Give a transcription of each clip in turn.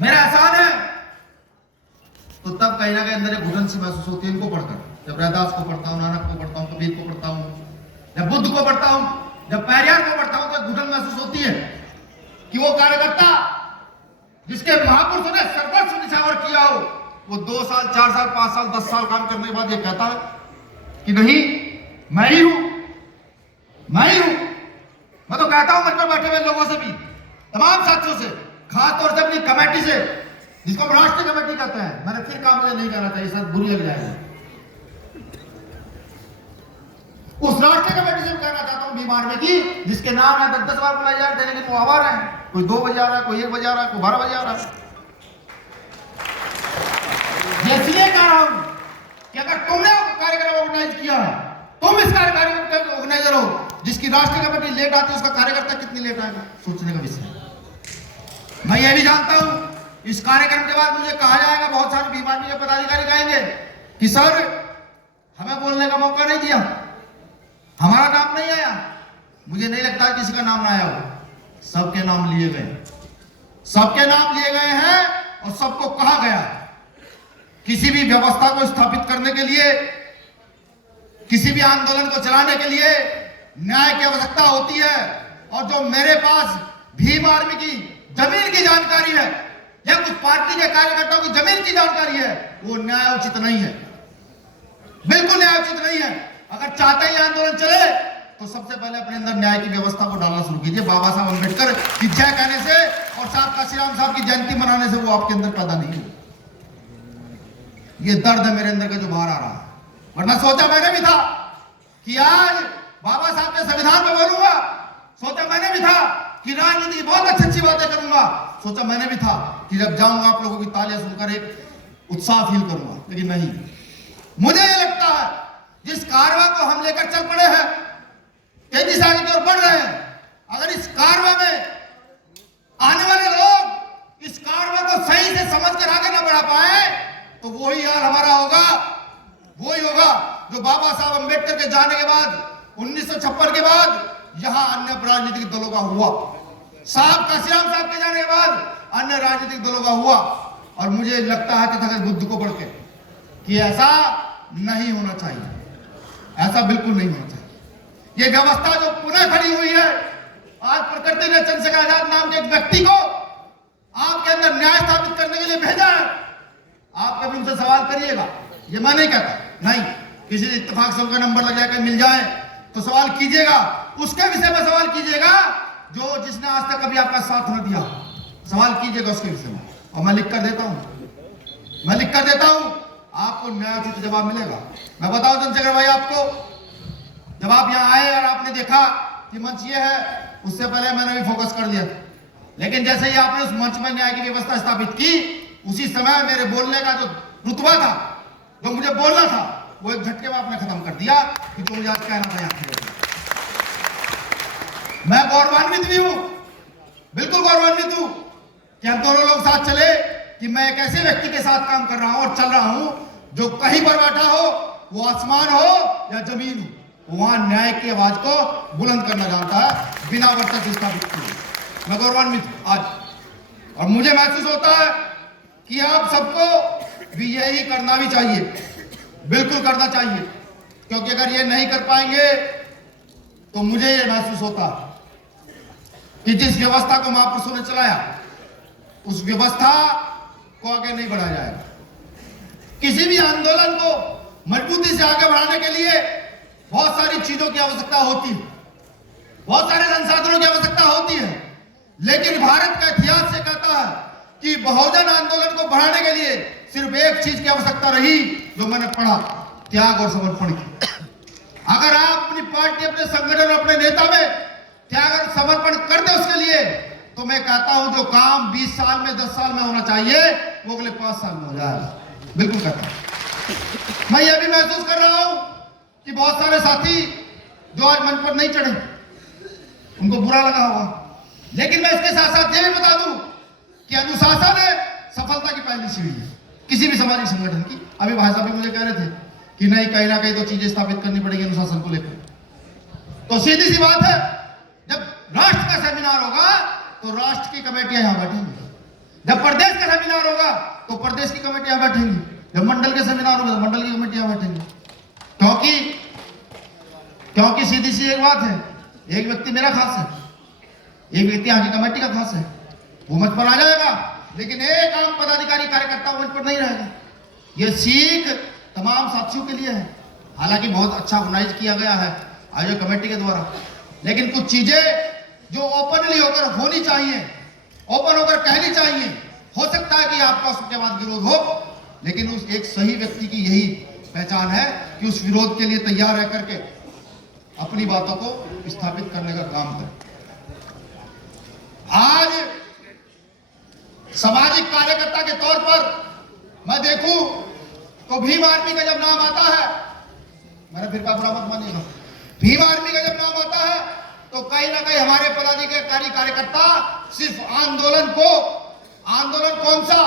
मेरा एहसान है, तो तब कहीं ना कहीं अंदर एक घुटन सी महसूस होती है इनको पढ़कर। जब रैदास को पढ़ता हूँ, नानक को पढ़ता हूँ, कबीर को पढ़ता हूँ, जब बुद्ध को पढ़ता हूँ, जब पेरियार को पढ़ता हूँ, तो घुटन महसूस होती है कि वो कार्यकर्ता जिसके महापुरुषों ने सर्वस्व निछावर किया हो, वो 2 साल, 4 साल, 5 साल, 10 साल काम करने के बाद ये कहता है कि नहीं, मैं ही हूं, मैं ही हूं। मैं तो कहता हूं मंच पर बैठे हुए लोगों से भी, तमाम साथियों से, खासतौर से अपनी कमेटी से, जिसको हम राष्ट्रीय कमेटी कहते हैं, मैंने फिर काम मुझे नहीं कहना चाहिए, शायद बुरी लग जाएगी, उस राष्ट्रीय कमेटी से कहना चाहता हूं बीमार में कि जिसके नाम है 10 बार बुलाए जा रहे थे, लेकिन वो आवार है, कोई 2 बजे आ रहा है, कोई 1 बजे आ रहा है, कोई 12 बजे आ रहा है। इसलिए कह रहा हूं कि अगर तुमने कार्यक्रम ऑर्गेनाइज किया है, तुम इस कार्यक्रम के ऑर्गेनाइजर हो, जिसकी राष्ट्रीय कमेटी लेट आती है, उसका कार्यकर्ता कितनी लेट आएगा, सोचने का विषय है। मैं ये भी जानता हूं, इस कार्यक्रम के बाद मुझे कहा जाएगा, बहुत सारे बीमारी के पदाधिकारी कहेंगे कि सर हमें बोलने का मौका नहीं दिया, हमारा नाम नहीं आया। मुझे नहीं लगता किसी का नाम ना आया हो, सबके नाम लिए गए, सबके नाम लिए गए हैं और सबको कहा गया किसी भी व्यवस्था को स्थापित करने के लिए, किसी भी आंदोलन को चलाने के लिए न्याय की आवश्यकता होती है। और जो मेरे पास भीम आर्मी की जमीन की जानकारी है या कुछ पार्टी के कार्यकर्ताओं की जमीन की जानकारी है, वो न्यायोचित नहीं है, बिल्कुल न्यायोचित नहीं है। अगर चाहते ही आंदोलन चले तो सबसे पहले अपने अंदर न्याय की व्यवस्था को डालना शुरू कीजिए। बाबा साहब अम्बेडकर की जय कहने से और साहब काशीराम साहब की जयंती मनाने से वो आपके अंदर पैदा नहीं हुआ। ये दर्द है मेरे अंदर का जो बाहर आ रहा है। वरना सोचा मैंने भी था कि आज बाबा साहब के संविधान पे बोलूंगा, सोचा मैंने भी था कि राजनीति की बहुत अच्छी अच्छी बातें करूंगा, सोचा मैंने भी था कि जब जाऊंगा आप लोगों की तालियां सुनकर एक उत्साह फील करूंगा, लेकिन नहीं। मुझे ये लगता है जिस कारवां को हम लेकर चल पड़े हैं, तेजी से आगे की ओर बढ़ रहे हैं, अगर इस कारवां में आने वाले लोग इस कारवां को सही से समझकर आगे न बढ़ा पाए तो वही हाल हमारा होगा, वही होगा जो बाबा साहब अम्बेडकर के जाने के बाद 1956 के बाद यहां अन्य राजनीतिक दलों का हुआ, साहब काशीराम साहब के जाने के बाद अन्य राजनीतिक दलों का हुआ। और मुझे लगता है कि अगर बुद्ध को पढ़ के कि ऐसा नहीं होना चाहिए, ऐसा बिल्कुल नहीं होना चाहिए। ये व्यवस्था जो पुनः खड़ी हुई है, आज प्रकृति ने चंद्रशेखर आजाद नाम के एक व्यक्ति को आपके अंदर न्याय स्थापित करने के लिए भेजा है। आप कभी उनसे सवाल करिएगा, ये मैं नहीं कहता, नहीं, किसी इत्तेफाक से उनका नंबर लग जाए, मिल जाए तो सवाल कीजिएगा, उसके विषय में सवाल कीजिएगा जो जिसने आज तक कभी आपका साथ न दिया, सवाल कीजिएगा उसके विषय में। और मैं लिख कर देता हूं, मैं लिख कर देता हूं, आपको न्यायोचित जवाब मिलेगा। मैं बताऊं चंद्रशेखर भाई आपको, जब आप यहाँ आए और आपने देखा कि मंच ये है, उससे पहले मैंने भी फोकस कर लिया था, लेकिन जैसे ही आपने उस मंच में न्याय की व्यवस्था स्थापित की, उसी समय मेरे बोलने का जो रुतबा था, जो मुझे बोलना था, वो एक झटके में आपने खत्म कर दिया कि जो मुझे आज कहना था यहाँ। मैं गौरवान्वित भी हूं, बिल्कुल गौरवान्वित हूं कि हम दोनों लोग साथ चले, कि मैं एक ऐसे व्यक्ति के साथ काम कर रहा हूं और चल रहा हूं जो कहीं पर बैठा हो, वो आसमान हो या जमीन हो, वहां न्याय की आवाज को बुलंद करना जानता है बिना वर्चस्व स्थापित किए। मैं गौरवान्वित आज, और मुझे महसूस होता है कि आप सबको भी यही करना भी चाहिए, बिल्कुल करना चाहिए, क्योंकि अगर ये नहीं कर पाएंगे तो मुझे ये महसूस होता कि जिस व्यवस्था को महापुरुषों ने चलाया, उस व्यवस्था को आगे नहीं बढ़ाया जाएगा। किसी भी आंदोलन को मजबूती से आगे बढ़ाने के लिए बहुत सारी चीजों की आवश्यकता होती है, बहुत सारे संसाधनों की आवश्यकता होती है, लेकिन भारत का इतिहास से कहता है कि बहुजन आंदोलन को बढ़ाने के लिए सिर्फ एक चीज की आवश्यकता रही, जो मैंने पढ़ा, त्याग और समर्पण की। अगर आप अपनी पार्टी, अपने संगठन, अपने नेता में त्याग और समर्पण कर दे उसके लिए, तो मैं कहता हूं जो काम 20 साल में, 10 साल में होना चाहिए, वो अगले 5 साल में हो जाए। बिल्कुल कहता हूं। मैं ये भी महसूस कर रहा हूं कि बहुत सारे साथी जो आज मंच पर नहीं चढ़े, उनको बुरा लगा होगा, लेकिन मैं इसके साथ साथ ये भी बता दूं कि अनुशासन है सफलता की पहली सीढ़ी है किसी भी सामाजिक संगठन की। अभी भाई साहब भी मुझे कह रहे थे कि नहीं, कहीं ना कहीं तो चीजें स्थापित करनी पड़ेगी अनुशासन को लेकर। तो सीधी सी बात है, जब राष्ट्र का सेमिनार होगा तो राष्ट्र की कमेटियां यहां बैठेंगी, जब प्रदेश का तो प्रदेश की कमेटियां बैठेंगी, जब मंडल के सेमिनार होंगे तो मंडल की कमेटियां बैठेंगी। क्योंकि सीधी सी एक बात है, एक व्यक्ति मेरा खास है, एक व्यक्ति यहाँ की कमेटी का खास है, वो मंच पर आ जाएगा, लेकिन एक आम पदाधिकारी कार्यकर्ता मंच पर नहीं रहेगा। ये सीख तमाम साथियों के लिए है। हालांकि बहुत अच्छा ऑर्गेनाइज किया गया है आयोजक कमेटी के द्वारा, लेकिन कुछ चीजें जो ओपनली होकर होनी चाहिए, ओपन होकर कहनी चाहिए। हो सकता है कि आपका उसके बाद विरोध हो, लेकिन उस एक सही व्यक्ति की यही पहचान है कि उस विरोध के लिए तैयार रह करके अपनी बातों को स्थापित करने का काम करे। आज सामाजिक कार्यकर्ता के तौर पर मैं देखूं तो भीम आर्मी का जब नाम आता है, मैंने फिर का बुरा मत मानिएगा, भीम आर्मी का जब नाम आता है तो कहीं ना कहीं हमारे पदाधिकारी कार्यकर्ता सिर्फ आंदोलन कौन सा,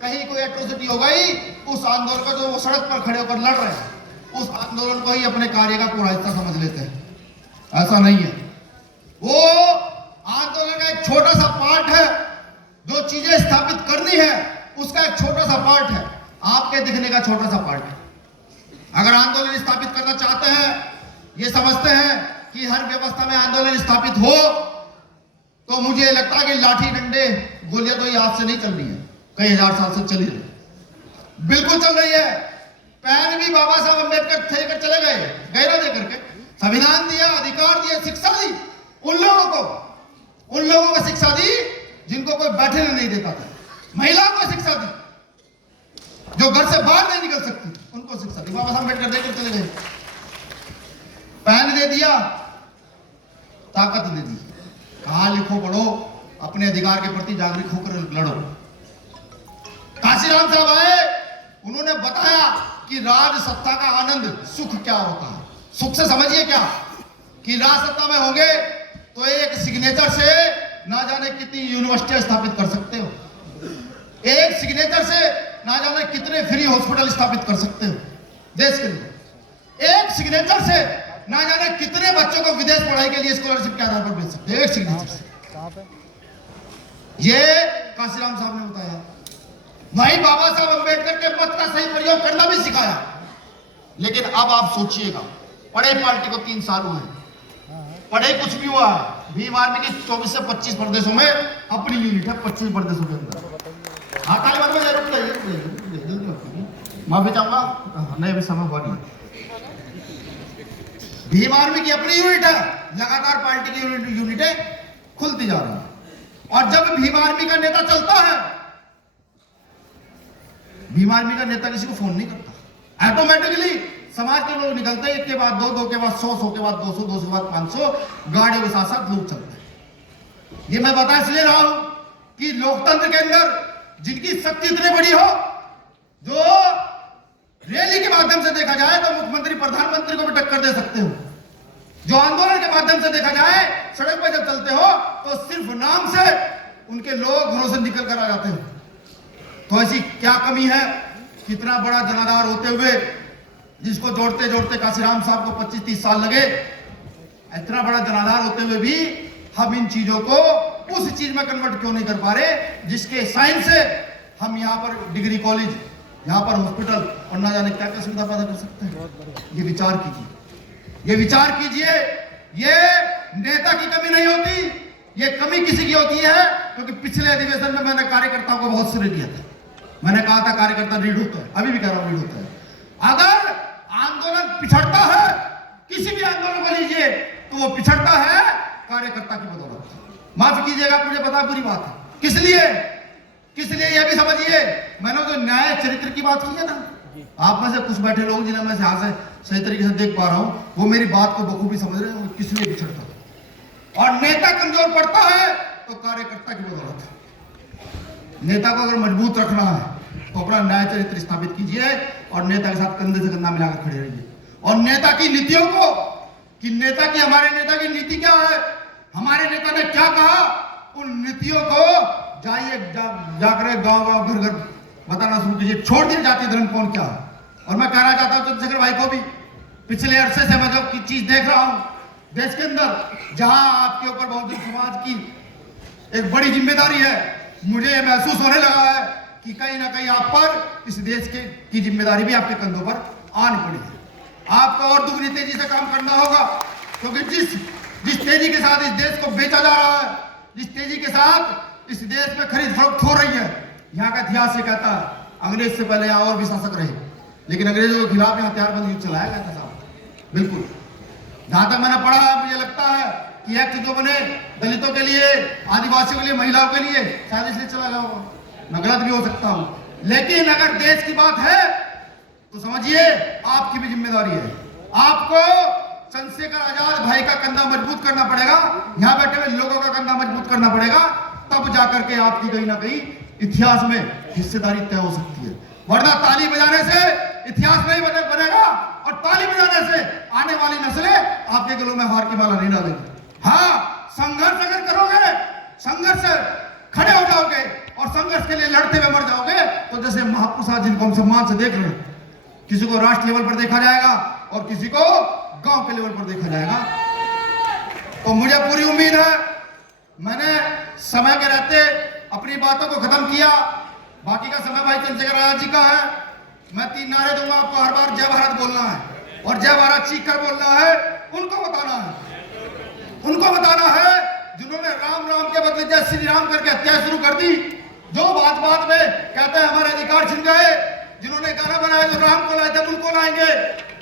कहीं कोई एट्रोसिटी हो गई, उस आंदोलन का जो वो सड़क पर खड़े होकर लड़ रहे हैं, उस आंदोलन को ही अपने कार्य का पूरा हिस्सा समझ लेते हैं। ऐसा नहीं है, वो आंदोलन का एक छोटा सा पार्ट है। जो चीजें स्थापित करनी है उसका एक छोटा सा पार्ट है, आपके दिखने का छोटा सा पार्ट है। अगर आंदोलन स्थापित करना चाहते हैं, ये समझते हैं कि हर व्यवस्था में आंदोलन स्थापित हो, तो मुझे लगता है कि लाठी डंडे गोलियां तो ये हाथ से नहीं चल रही है, कई हजार साल से चली रही, बिल्कुल चल रही है। पैन भी बाबा साहब अम्बेडकर थे कर चले गए ना, दे करके संविधान दिया, अधिकार दिया, शिक्षा दी उन लोगों को शिक्षा दी जिनको कोई बैठने नहीं देता था, महिलाओं को शिक्षा दी, जो घर से बाहर नहीं निकल सकती उनको शिक्षा दी, बाबा साहब अम्बेडकर देकर चले गए। पैन दे दिया, ताकत दे दी, कहा लिखो पढ़ो, अपने अधिकार के प्रति जागरूक होकर लड़ो। काशीराम साहब आए, उन्होंने बताया कि राज सत्ता का आनंद सुख क्या होता है। सुख से समझिए क्या कि राज सत्ता में होंगे तो एक सिग्नेचर से ना जाने कितनी यूनिवर्सिटियां स्थापित कर सकते हो, एक सिग्नेचर से ना जाने कितने फ्री हॉस्पिटल स्थापित कर सकते हो देश के लिए, एक सिग्नेचर से ना जाने कितने बच्चों को विदेश पढ़ाई के लिए स्कॉलरशिप के आधार पर भेज सकते हैं, एक सिग्नेचर से। ये काशीराम साहब ने बताया। वही बाबा साहब अम्बेडकर के मत का सही प्रयोग करना भी सिखाया। लेकिन अब आप सोचिएगा, पढ़े पार्टी को 3 साल हुए, पढ़े कुछ भी हुआ है। भीम आर्मी के 24 से 25 प्रदेशों में अपनी यूनिट है, 25 प्रदेशों के अंदर। हाँ, ताली बात में जरूर चाहिए, माफी चाहूंगा, नहीं अभी समय हुआ नहीं। भीम आर्मी की अपनी यूनिट है, लगातार पार्टी की यूनिटें खुलती जा रही है। और जब भीम आर्मी का नेता चलता है, भीम आर्मी का नेता किसी को फोन नहीं करता, ऑटोमेटिकली समाज के लोग निकलते हैं, एक के बाद दो, दो के बाद 100, 100 के बाद 200, 200 के बाद 500 गाड़ियों के साथ साथ लोग चलते हैं। ये मैं बता इसलिए रहा हूं कि लोकतंत्र के अंदर जिनकी शक्ति इतनी बड़ी हो, जो रैली के माध्यम से देखा जाए तो मुख्यमंत्री प्रधानमंत्री को भी टक्कर दे सकते हो, जो आंदोलन के माध्यम से देखा जाए सड़क पर जब चलते हो तो सिर्फ नाम से उनके लोग घरों से निकल कर आ जाते हो। तो ऐसी क्या कमी है, कितना बड़ा जनाधार होते हुए, जिसको जोड़ते जोड़ते काशीराम साहब को 25-30 साल लगे, इतना बड़ा जनाधार होते हुए भी हम इन चीजों को उस चीज में कन्वर्ट क्यों नहीं कर पा रहे जिसके साइंस से हम यहाँ पर डिग्री कॉलेज, यहाँ पर हॉस्पिटल और ना जाने क्या क्या सुविधा पैदा कर सकते हैं। ये विचार कीजिए, ये विचार कीजिए। ये नेता की कमी नहीं होती, ये कमी किसी की होती है, क्योंकि पिछले अधिवेशन में मैंने कार्यकर्ताओं को बहुत श्रेय दिया था। मैंने कहा था कार्यकर्ता रीड होता है, अभी भी कह रहा हूं रीड होता है। अगर आंदोलन पिछड़ता है, किसी भी आंदोलन को लीजिए, तो वो पिछड़ता है कार्यकर्ता की बदौलत। माफ कीजिएगा, मुझे पता बुरी बात है, किस लिए यह भी समझिए। मैंने जो न्याय चरित्र की बात की है ना, आप में से कुछ बैठे लोग जिन्हें मैं यहां से सही तरीके से देख पा रहा हूं, वो मेरी बात को बखूबी समझ रहे हैं, किस लिए पिछड़ता है। और नेता कमजोर पड़ता है तो कार्यकर्ता की बदौलत है। नेता को अगर मजबूत रखना है तो अपना न्याय चरित्र स्थापित कीजिए और नेता के साथ कंधे से कंधा मिलाकर खड़े रहिए। और नेता की नीतियों को, कि हमारे नेता की नीति क्या है, हमारे नेता ने क्या कहा, उन नीतियों को जाइए जाकर गांव घर घर बताना शुरू कीजिए। छोड़ दिए जाति धर्म कौन क्या है। और मैं कहना चाहता हूं चंद्रशेखर भाई को भी, पिछले अरसे से मैं जो चीज देख रहा हूं देश के अंदर, जहां आपके ऊपर बहुजन समाज की एक बड़ी जिम्मेदारी है, मुझे महसूस होने लगा है कि कहीं ना कहीं आप पर इस देश की जिम्मेदारी भी आपके कंधों पर आनी पड़ी है। आपको और दुगनी तेजी से काम करना होगा, क्योंकि जिस तेजी के साथ इस देश को बेचा जा रहा है, जिस तेजी के साथ इस देश में खरीद फरोख्त हो रही है, यहाँ का इतिहास ये कहता है अंग्रेज से पहले यहाँ और भी शासक रहे, लेकिन अंग्रेजों के खिलाफ यहाँ हथियारबंद युद्ध चलाया गया था साहब। बिल्कुल, जहां तक मैंने पढ़ा है मुझे लगता है कि एक्ट जो बने दलितों के लिए, आदिवासियों के लिए, महिलाओं के लिए, शायद इसलिए चला गया होगा, मैं गलत भी हो सकता हूं, लेकिन अगर देश की बात है तो समझिए आपकी भी जिम्मेदारी है। आपको चंद्रशेखर आजाद भाई का कंधा मजबूत करना पड़ेगा, यहाँ बैठे हुए लोगों का कंधा मजबूत करना पड़ेगा, तब जाकर के आपकी कहीं ना कहीं इतिहास में हिस्सेदारी तय हो सकती है। वरना ताली बजाने से इतिहास नहीं बनेगा, और ताली बजाने से आने वाली नस्लें आपके गलों में हार की माला नहीं डालेंगी। हाँ, संघर्ष अगर करोगे, संघर्ष खड़े हो जाओगे और संघर्ष के लिए लड़ते हुए मर जाओगे, तो जैसे महापुरुष जिनको हम सम्मान से देख रहे हैं, किसी को राष्ट्र लेवल पर देखा जाएगा और किसी को गांव के लेवल पर देखा जाएगा। तो मुझे पूरी उम्मीद है, मैंने समय के रहते अपनी बातों को खत्म किया, बाकी का समय भाई चंद्रशेखर आजाद जी का है। मैं 3 नारे दूंगा आपको, हर बार जय भारत बोलना है, और जय भारत चीख कर बोलना है। उनको बताना है जिन्होंने राम राम के बदले जय श्री राम करके हत्या शुरू कर दी, जो बात में कहते हैं हमारे अधिकार छिन गए, जिन्होंने गाना बनाया जो राम को लाए थे उनको लाएंगे,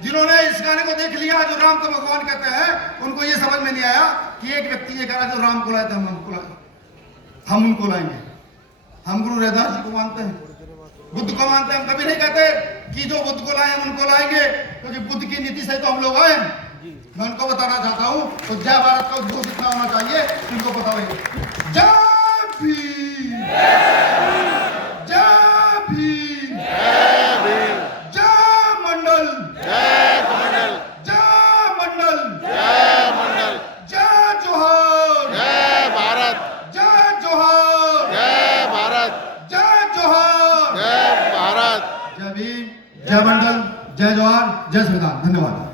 जिन्होंने इस गाने को देख लिया जो राम को भगवान कहते हैं, उनको ये समझ में नहीं आया कि एक व्यक्ति ये कह रहा जो राम को लाए थे हम उनको लाएंगे। हम गुरु रविदास जी को मानते हैं, बुद्ध को मानते हैं। हम कभी नहीं कहते कि जो बुद्ध को लाए हम उनको लाएंगे, क्योंकि बुद्ध की नीति से तो हम लोग आए। मैं उनको बताना चाहता हूं, तो जय भारत का उद्घोष इतना होना चाहिए उनको पता लगे। जय भीम, जय भीम, जय मंडल, जय मंडल, जय जोहार, जय भारत, जय जोहार, जय भारत, जय जोहार, जय भारत। जय भीम, जय मंडल, जय जोहार, जय संविधान। धन्यवाद।